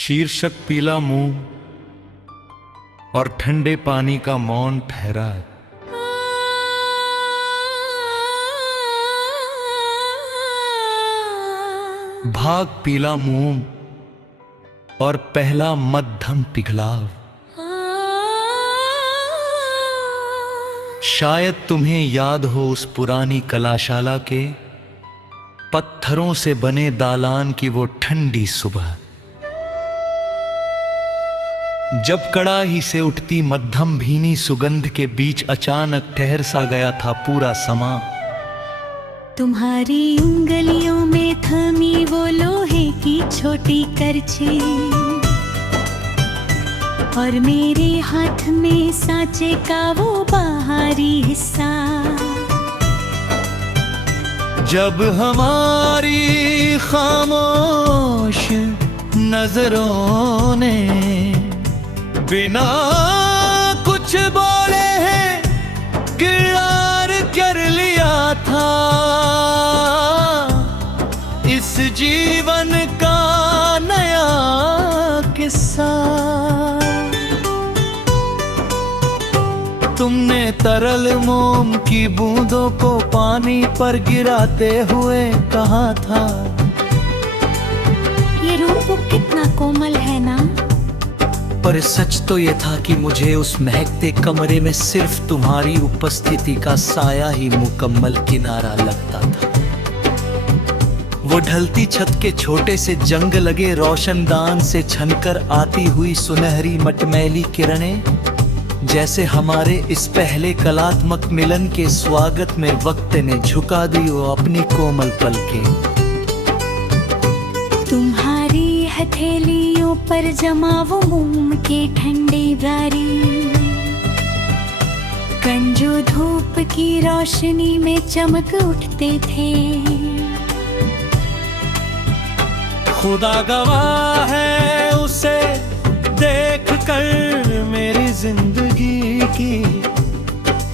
शीर्षक पीला मुंह और ठंडे पानी का मौन ठहरा है। भाग पीला मुंह और पहला मध्यम पिघलाव। शायद तुम्हें याद हो उस पुरानी कलाशाला के पत्थरों से बने दालान की वो ठंडी सुबह, जब कड़ाही से उठती मध्यम भीनी सुगंध के बीच अचानक ठहर सा गया था पूरा समा। तुम्हारी उंगलियों में थमी वो लोहे की छोटी करछी और मेरे हाथ में सांचे का वो बाहरी हिस्सा। जब हमारी खामोश नजरों ने बिना कुछ बोले हैं किरार कर लिया था इस जीवन का नया किस्सा। तुमने तरल मोम की बूंदों को पानी पर गिराते हुए कहा था, ये रूप कितना कोमल है ना। पर सच तो ये था कि मुझे उस महकते कमरे में सिर्फ तुम्हारी उपस्थिति का साया ही मुकम्मल किनारा लगता था। वो ढलती छत के छोटे से जंग लगे रोशनदान से छनकर आती हुई सुनहरी मटमैली किरणें, जैसे हमारे इस पहले कलात्मक मिलन के स्वागत में वक्त ने झुका दी वो अपनी कोमल पलकें। तुम्हारी हथेलियों पर जमा वो मोम के ठंडे बारी कण जो धूप की रोशनी में चमक उठते थे। खुदा गवाह है उसे देख कर मेरी जिंदगी की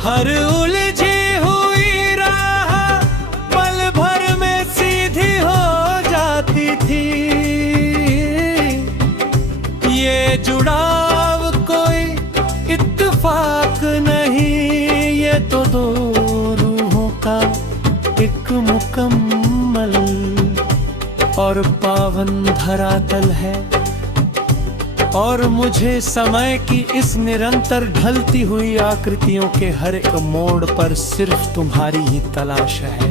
हर उलझी हुई राह पल भर में सीधी हो जाती थी। ये जुड़ाव कोई इत्तेफाक नहीं, ये तो दो रूहों का एक मुकम्मल और पावन धरातल है। और मुझे समय की इस निरंतर ढलती हुई आकृतियों के हर एक मोड़ पर सिर्फ तुम्हारी ही तलाश है।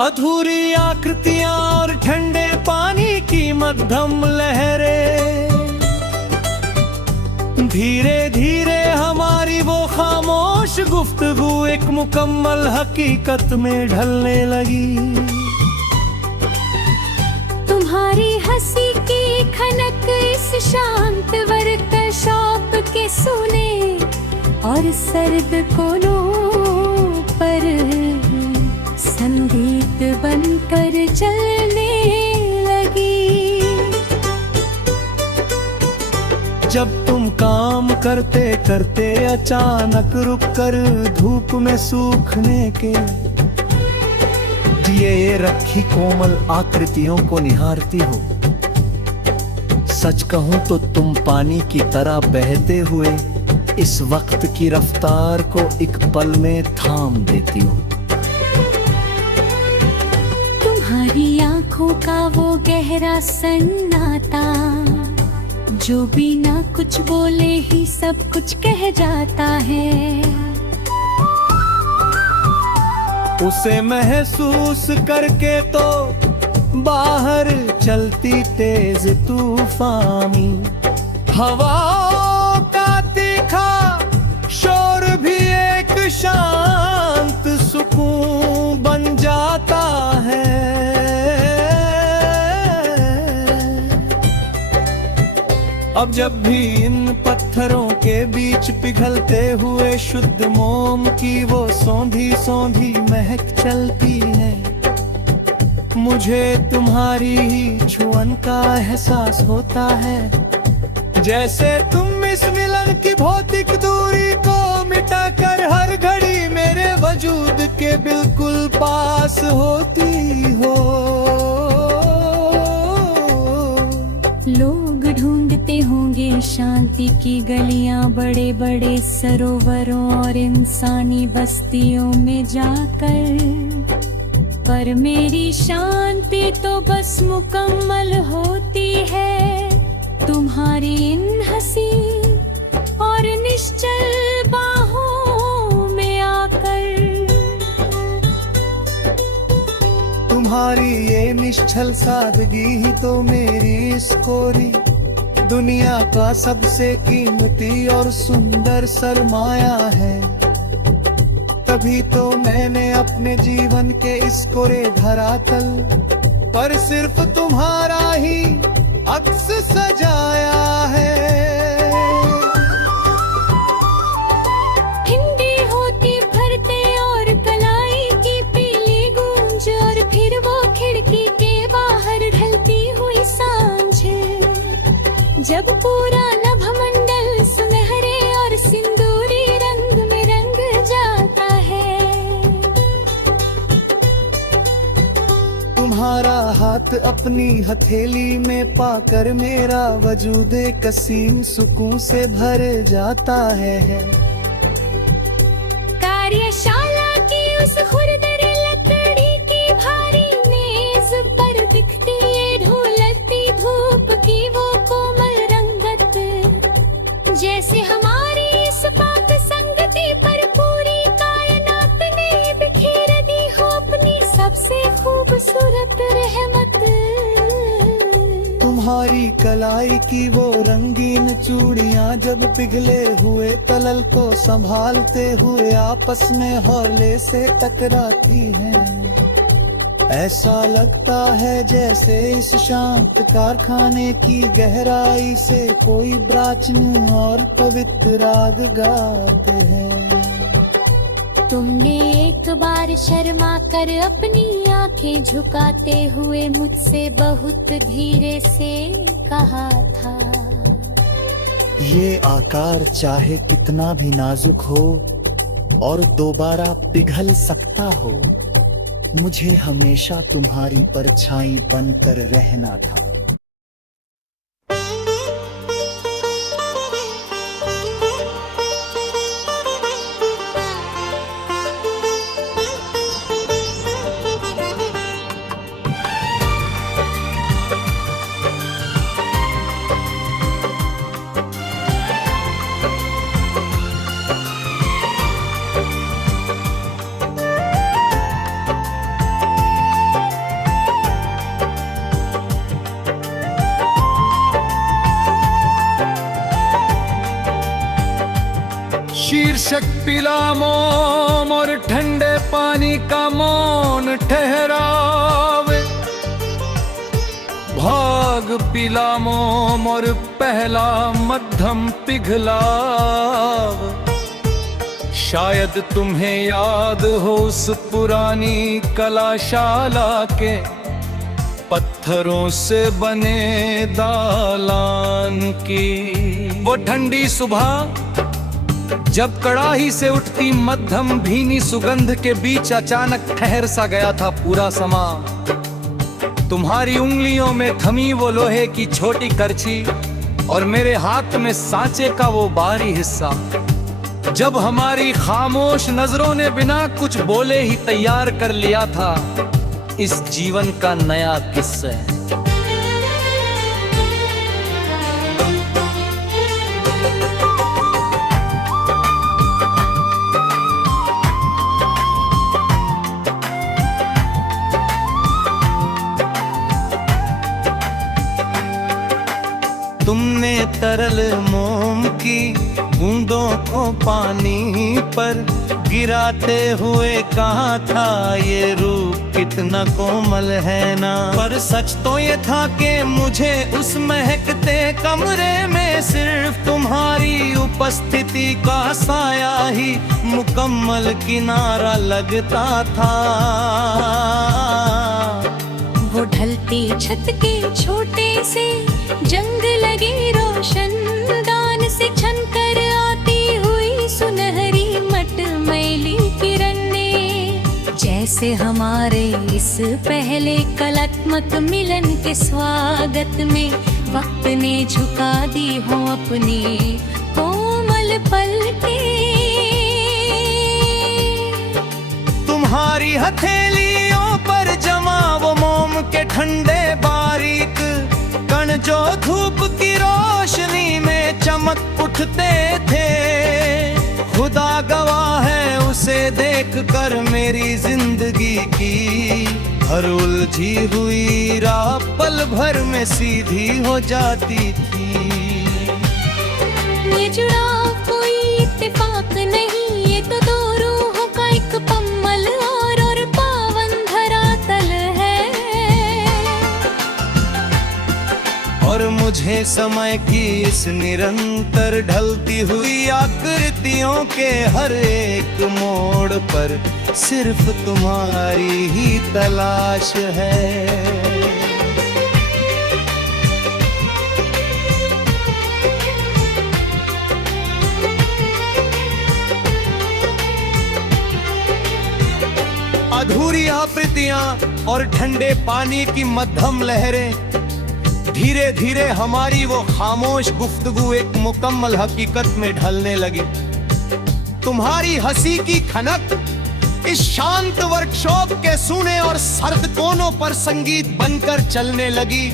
अधूरी आकृतियां और ठंडे पानी की मध्यम लहरें, धीरे धीरे हमारी वो खामोश गुफ्तगू एक मुकम्मल हकीकत में ढलने लगी। तुम्हारी हंसी की खनक इस शांत वर्कशॉप के सुने और सर्द कोनों पर संगीत बनकर चलने लगी। जब तुम काम करते करते अचानक रुककर धूप में सूखने के दिए रखी कोमल आकृतियों को निहारती हो, सच कहूं तो तुम पानी की तरह बहते हुए इस वक्त की रफ्तार को एक पल में थाम देती हो। तुम्हारी आंखों का वो गहरा सन्नाटा जो बिना कुछ बोले ही सब कुछ कह जाता है, उसे महसूस करके तो बाहर चलती तेज तूफानी हवाओं का तीखा शोर भी एक शांत सुकून बन जाता है। अब जब भी इन पत्थरों के बीच पिघलते हुए शुद्ध मोम की वो सौंधी सौंधी महक चलती है, मुझे तुम्हारी ही छुअन का एहसास होता है। जैसे तुम इस मिलन की भौतिक दूरी को लिपटा कर हर घड़ी मेरे वजूद के बिल्कुल पास होती हो। लोग ढूंढते होंगे शांति की गलियां बड़े बड़े सरोवरों और इंसानी बस्तियों में जाकर, पर मेरी शांति तो बस मुकम्मल होती है तुम्हारी इन हंसी और निश्चल बाहों में आकर। तुम्हारी ये निश्चल सादगी ही तो मेरी इस कोरी दुनिया का सबसे कीमती और सुंदर सरमाया है। तभी तो मैंने अपने जीवन के इस कोरे धरातल पर सिर्फ तुम्हारा ही अक्स सजाया है। हिंदी होती भरते और कलाई की पीली गूंज, और फिर वो खिड़की के बाहर ढलती हुई सांझ, जब पूरा नभमंडल सुनहरे और सिंदूरी रंग में रंग जाता है। तुम्हारा हाथ अपनी हथेली में पाकर मेरा वजूद कसीम सुकून से भर जाता है। कार्यशाला की उस खुरदर लकड़ी की भारी मेज पर दिखती है ढूलती धूप की वो कोमल रंगत, जैसे हमारी इस पाक संगति पर पूरी कायनात ने बिखेर दी हो अपनी सबसे खूबसूरत रहमत। तुम्हारी कलाई की वो रंगीन चूड़ियां जब पिघले हुए तलल को संभालते हुए आपस में हौले से टकराती हैं, ऐसा लगता है जैसे इस शांत कारखाने की गहराई से कोई प्राचीन और पवित्र राग गाते हैं। तुमने एक बार शर्मा कर अपनी आंखें झुकाते हुए मुझसे बहुत धीरे से कहा था, ये आकार चाहे कितना भी नाजुक हो और दोबारा पिघल सकता हो, मुझे हमेशा तुम्हारी परछाई बनकर रहना था। शीर्षक पिला मोम और ठंडे पानी का मौन ठहरावे, भाग पिला मोम और पहला मध्यम पिघलाव। शायद तुम्हें याद हो उस पुरानी कलाशाला के पत्थरों से बने दालान की वो ठंडी सुबह, जब कड़ाही से उठती मध्यम भीनी सुगंध के बीच अचानक ठहर सा गया था पूरा समा। तुम्हारी उंगलियों में थमी वो लोहे की छोटी करछी और मेरे हाथ में सांचे का वो बाहरी हिस्सा, जब हमारी खामोश नजरों ने बिना कुछ बोले ही तैयार कर लिया था इस जीवन का नया किस्सा। तुमने तरल मोम की बूंदों को पानी पर गिराते हुए कहा था ये रूप कितना कोमल है ना, पर सच तो ये था कि मुझे उस महकते कमरे में सिर्फ तुम्हारी उपस्थिति का साया ही मुकम्मल किनारा लगता था। वो ढलती छत के छोटे से जंग लगी रोशन दान से छनकर आती हुई सुनहरी जैसे हमारे इस पहले कलात्मक मिलन के स्वागत में वक्त ने झुका दी हो अपनी कोमल पलकें। तुम्हारी हथेलियों पर जमा वो मोम के ठंडे बारीक कण जो धूप की रोशनी में चमक उठते थे, खुदा गवाह है उसे देख कर मेरी जिंदगी की हर उलझी हुई राह पल भर में सीधी हो जाती थी। ये जुड़ाव कोई इत्तेफाक नहीं, ये तो दो रूहों का एक कम्मल और पावन धरातल है। और मुझे समय की इस निरंतर ढलती हुई आकृतियों के हर एक मोड़ पर सिर्फ तुम्हारी ही तलाश है। अधूरी आकृतियां और ठंडे पानी की मध्यम लहरें, धीरे धीरे हमारी वो खामोश गुफ्तगू एक मुकम्मल हकीकत में ढलने लगी। तुम्हारी हंसी की खनक इस शांत वर्कशॉप के सूने और सर्द कोनों पर संगीत बनकर चलने लगी।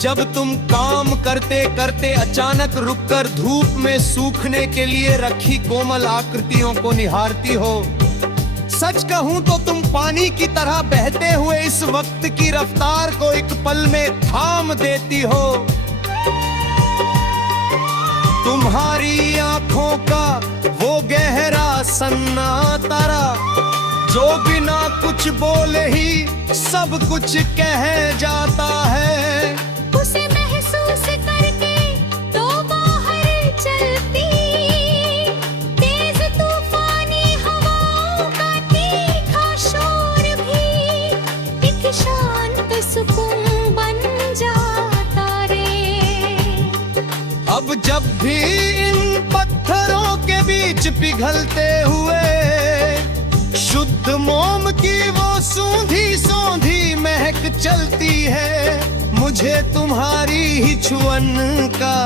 जब तुम काम करते करते अचानक रुककर धूप में सूखने के लिए रखी कोमल आकृतियों को निहारती हो, सच कहूं तो तुम पानी की तरह बहते हुए इस वक्त की रफ्तार को एक पल में थाम देती हो। तुम्हारी आंखों का वो गहरा सन्नाटा जो बिना कुछ बोले ही सब कुछ कह जाता है, उसे महसूस करके तो बाहर चलती तेज तूफानी हवाओं का तीखा शोर भी एक शांत सुकून बन जाता रे। अब जब भी इन पत्थरों के बीच पिघलते हुए शुद्ध मोम की वो सूंधी सौंधी महक चलती है, मुझे तुम्हारी ही छुअन का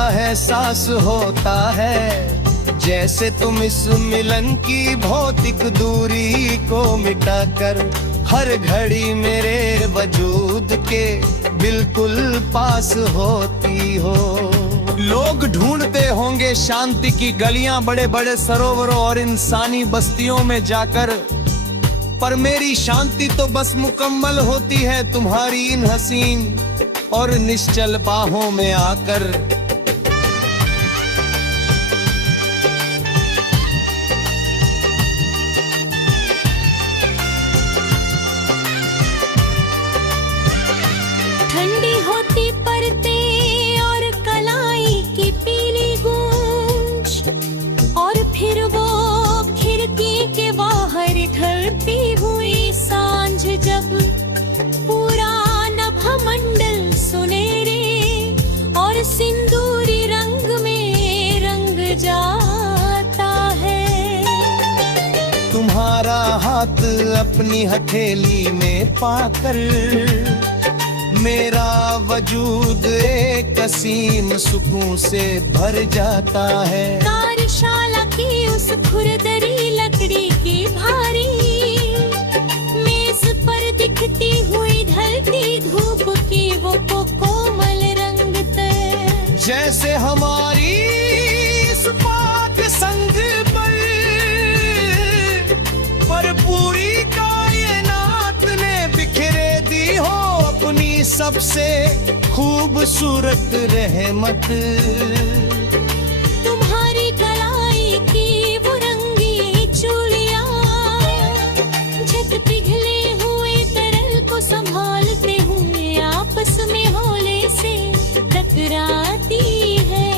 एहसास होता है। जैसे तुम इस मिलन की भौतिक दूरी को मिटाकर हर घड़ी मेरे वजूद के बिल्कुल पास होती हो। लोग ढूंढते होंगे शांति की गलियां बड़े बड़े सरोवरों और इंसानी बस्तियों में जाकर, पर मेरी शांति तो बस मुकम्मल होती है तुम्हारी इन हसीन और निश्चल बाहों में आकर। ठंडी होती परतें और कलाई की पीली गूंज, और फिर वो खिड़की के बाहर ढलती हुई सांझ, जब पूरा नभमंडल सुनहरे और सिंदूरी रंग में रंग जाता है। तुम्हारा हाथ अपनी हथेली में पाकर मेरा वजूद एक असीम सुकून से भर जाता है। कार्यशाला की उस खुरदरी लकड़ी की भारी मेज पर दिखती हुई ढलती धूप की वो कोमल रंगत, जैसे हमारी इस पाक संग पर पूरी कायनात ने बिखरे दी हो अपनी सबसे खूबसूरत रहमत। तुम्हारी कलाई की वो रंगी चूड़ियां झट पिघले हुए तरल को संभालते हुए आपस में होले से टकराती है।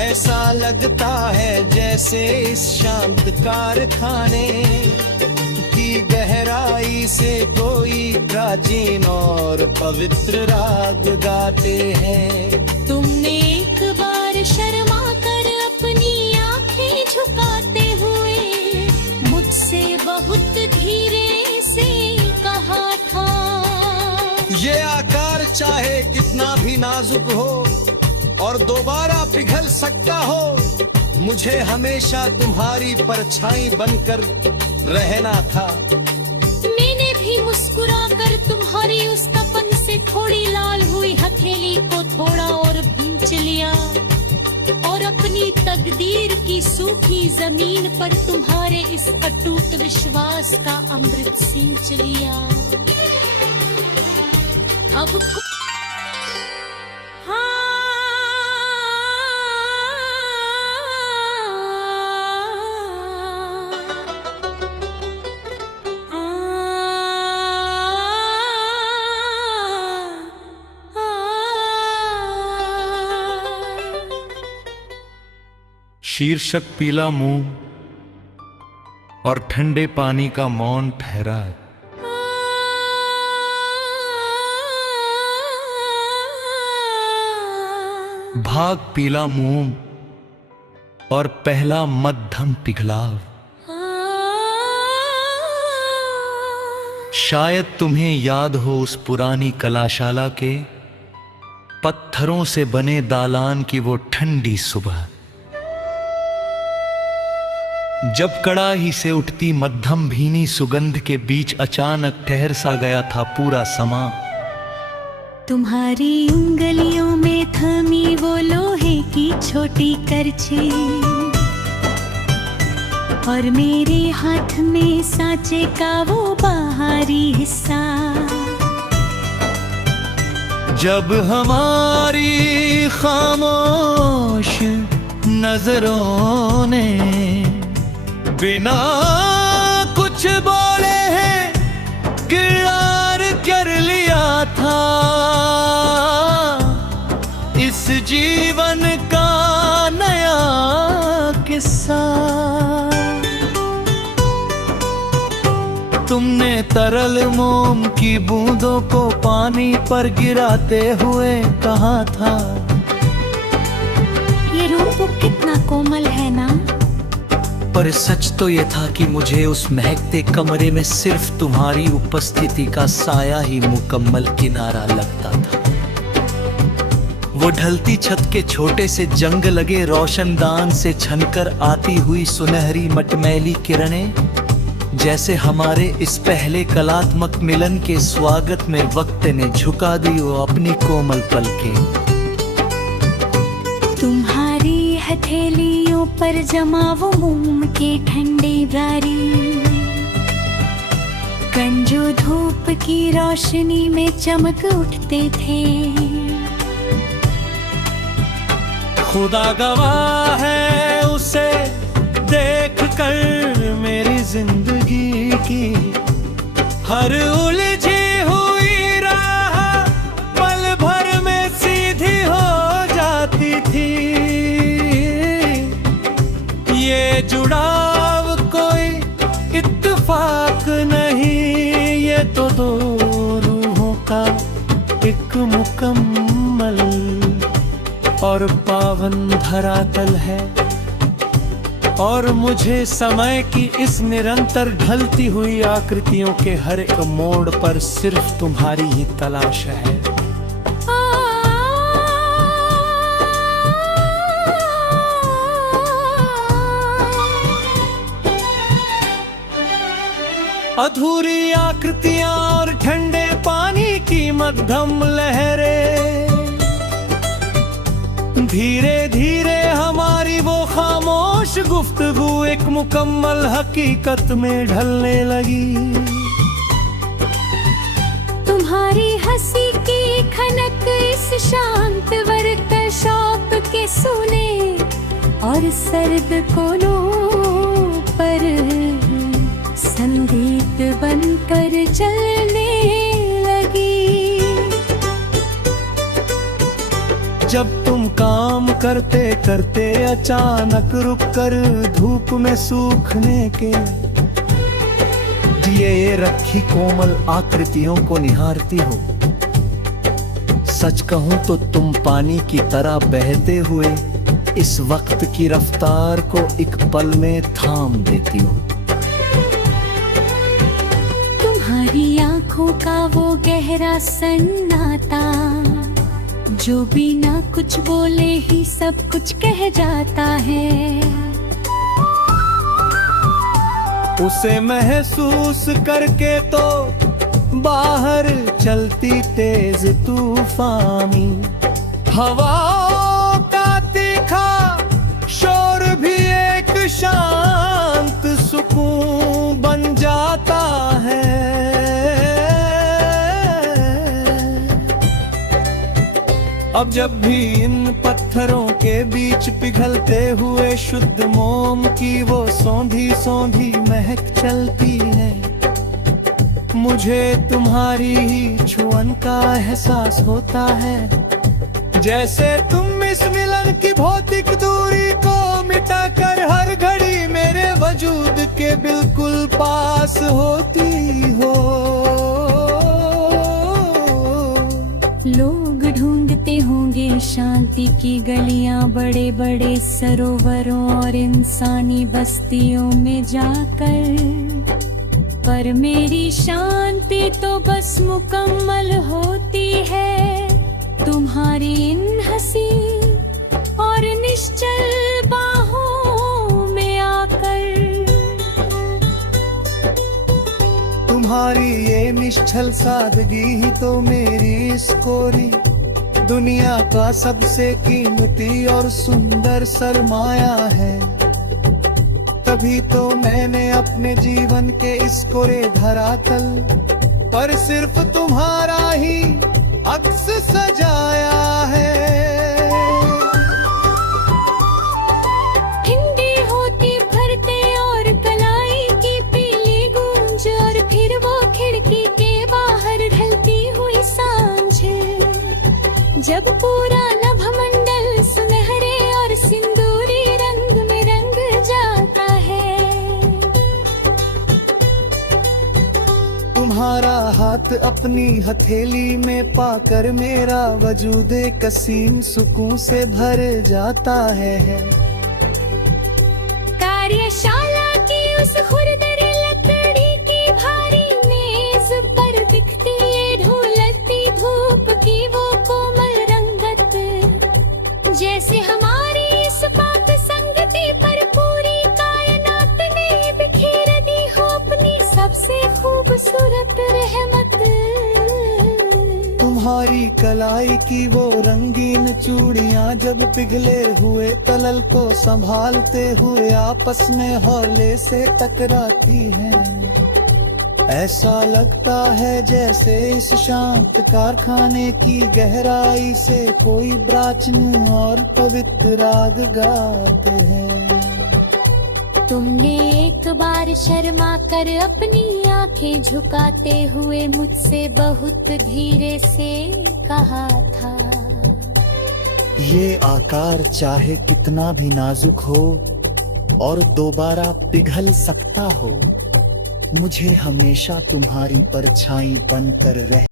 ऐसा लगता है जैसे इस शांत कारखाने की गहराई से कोई प्राचीन और पवित्र राग गाते हैं। तुमने एक बार शर्मा कर अपनी आंखें झुकाते हुए मुझसे बहुत धीरे ये आकार चाहे कितना भी नाजुक हो और दोबारा पिघल सकता हो, मुझे हमेशा तुम्हारी परछाई बनकर रहना था। मैंने भी मुस्कुराकर तुम्हारी उस तपन से थोड़ी लाल हुई हथेली को थोड़ा और भींच लिया और अपनी तकदीर की सूखी जमीन पर तुम्हारे इस अटूट विश्वास का अमृत सिंच लिया। अब शीर्षक पीला मुंह और ठंडे पानी का मौन ठहरा है। भाग पीला मुंह और पहला मध्यम पिघलाव। शायद तुम्हें याद हो उस पुरानी कलाशाला के पत्थरों से बने दालान की वो ठंडी सुबह, जब कड़ाही से उठती मध्यम भीनी सुगंध के बीच अचानक ठहर सा गया था पूरा समा। तुम्हारी उंगलियों में थमी वो लोहे की छोटी करछी और मेरे हाथ में सांचे का वो बाहरी हिस्सा। जब हमारी खामोश नजरों ने बिना कुछ बोले हैं किरार कर लिया था इस जीवन का नया किस्सा। तुमने तरल मोम की बूंदों को पानी पर गिराते हुए कहा था, ये रूप कितना कोमल है ना। पर सच तो ये था कि मुझे उस महकते कमरे में सिर्फ तुम्हारी उपस्थिति का साया ही मुकम्मल किनारा लगता था। वो ढलती छत के छोटे से जंग लगे रोशनदान से छनकर आती हुई सुनहरी मटमैली किरणें, जैसे हमारे इस पहले कलात्मक मिलन के स्वागत में वक्त ने झुका दी वो अपनी कोमल पलकें। तुम्हारी हथेलियों पर जमा वो मोम के ठंडे बारी कण जो धूप की रोशनी में चमक उठते थे। खुदा गवाह है उसे देख कर मेरी जिंदगी की हर उलझी हुई राह पल भर में सीधी हो जाती थी। ये जुड़ाव कोई इत्तेफाक नहीं, ये तो दो रूहों का एक मुकम्मल और पावन धरातल है। और मुझे समय की इस निरंतर ढलती हुई आकृतियों के हर एक मोड़ पर सिर्फ तुम्हारी ही तलाश है। अधूरी आकृतियां और ठंडे पानी की मध्यम लहरें, धीरे धीरे हमारी वो खामोश गुफ्तगू एक मुकम्मल हकीकत में ढलने लगी। तुम्हारी हंसी की खनक इस शांत वर्कशॉप के सुने और सर्द कोनों पर संगीत बनकर चलने लगी। जब तुम काम करते करते अचानक रुककर धूप में सूखने के दिए रखी कोमल आकृतियों को निहारती हो, सच कहूं तो तुम पानी की तरह बहते हुए इस वक्त की रफ्तार को एक पल में थाम देती हो। तुम्हारी आंखों आँखों का वो गहरा सन्नाटा, जो बिना कुछ बोले ही सब कुछ कह जाता है। उसे महसूस करके तो बाहर चलती तेज तूफानी हवाओं का तीखा शोर भी एक शांत सुकून बन जाता है। अब जब भी इन पत्थरों के बीच पिघलते हुए शुद्ध मोम की वो सौंधी सौंधी महक चलती है, मुझे तुम्हारी ही छुअन का एहसास होता है। जैसे तुम इस मिलन की भौतिक दूरी को मिटाकर हर घड़ी मेरे वजूद के बिल्कुल पास होती हो। लोग ढूंढते होंगे शांति की गलियां बड़े बड़े सरोवरों और इंसानी बस्तियों में जाकर, पर मेरी शांति तो बस मुकम्मल होती है तुम्हारी इन हंसी और निश्चल बाहों में आकर। तुम्हारी ये निश्चल सादगी ही तो मेरी इस कोरी दुनिया का सबसे कीमती और सुंदर सरमाया है। तभी तो मैंने अपने जीवन के इस कोरे धरातल पर सिर्फ तुम्हारा ही अक्स सजाया है। हिंदी होती भरते और कलाई की पीली गूंज, और फिर वो खिड़की के बाहर ढलती हुई सांझ, जब पूरा नभमंडल सुनहरे और सिंदूरी रंग में रंग जाता है। तुम्हारा हाथ अपनी हथेली में पाकर मेरा वजूद कसीम सुकून से भर जाता है। कार्यशाला की उस खुरदरी लकड़ी की भारी मेज पर दिखती ये ढूलती धूप की वो कोमल रंगत, जैसे हमारी इस पाक संगति पर पूरी कायनात ने बिखेर दी हो अपनी सबसे खूबसूरत रहमत। तुम्हारी कलाई की वो रंगीन चूड़ियां जब पिघले हुए तलल को संभालते हुए आपस में हौले से टकराती हैं, ऐसा लगता है जैसे इस शांत कारखाने की गहराई से कोई प्राचीन और पवित्र राग गाते हैं। तुमने एक बार शर्मा कर अपनी आंखें झुकाते हुए मुझसे बहुत धीरे से कहा था, ये आकार चाहे कितना भी नाजुक हो और दोबारा पिघल सकता हो, मुझे हमेशा तुम्हारी परछाई बनकर रह